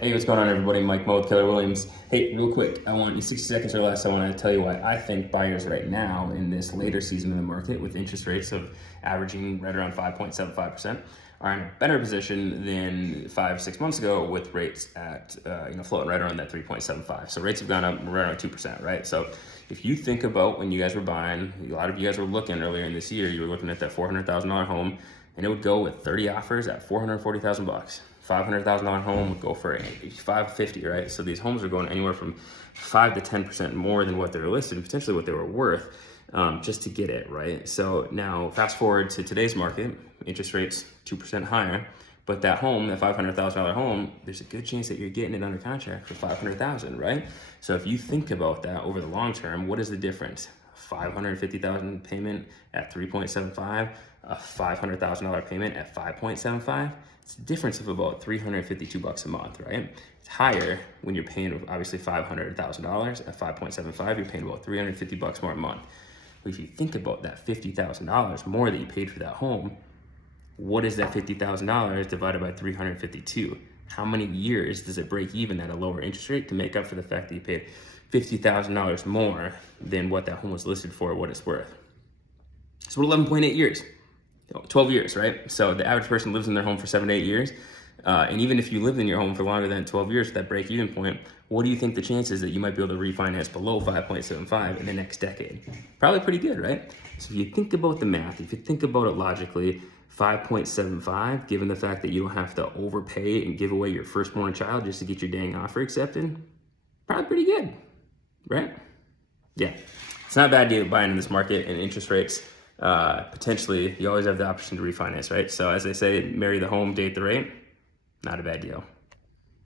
Hey, what's going on, everybody? Mike Mo with Keller Williams. Hey, real quick, I want you 60 seconds or less. I want to tell you why I think buyers right now in this later season of the market with interest rates of averaging right around 5.75% are in a better position than 5-6 months ago with rates at, floating right around that 3.75. So rates have gone up right around 2%, right? So if you think about when you guys were buying, a lot of you guys were looking earlier in this year, you were looking at that $400,000 home and it would go with 30 offers at $440,000. $500,000 home would go for $550,000, right? So these homes are going anywhere from 5 to 10% more than what they're listed, and potentially what they were worth, just to get it, right? So now fast forward to today's market, interest rates 2% higher, but that home, that $500,000 home, there's a good chance that you're getting it under contract for $500,000, right? So if you think about that over the long term, what is the difference? $550,000 payment at 3.75, a $500,000 payment at 5.75. It's a difference of about $352 a month, right? It's higher when you're paying obviously $500,000 at 5.75. You're paying about $350 more a month. But if you think about that $50,000 more that you paid for that home, what is that $50,000 divided by 352? How many years does it break even at a lower interest rate to make up for the fact that you paid $50,000 more than what that home was listed for, what it's worth? It's about 11.8 years, 12 years, right? So the average person lives in their home for 7 to 8 years. And even if you lived in your home for longer than 12 years, that break-even point, what do you think the chances that you might be able to refinance below 5.75 in the next decade? Probably pretty good, right? So if you think about the math, if you think about it logically, 5.75, given the fact that you don't have to overpay and give away your firstborn child just to get your dang offer accepted, probably pretty good, right? Yeah, it's not a bad deal buying in this market, and interest rates, potentially, you always have the option to refinance, right? So as they say, marry the home, date the rate, not a bad deal.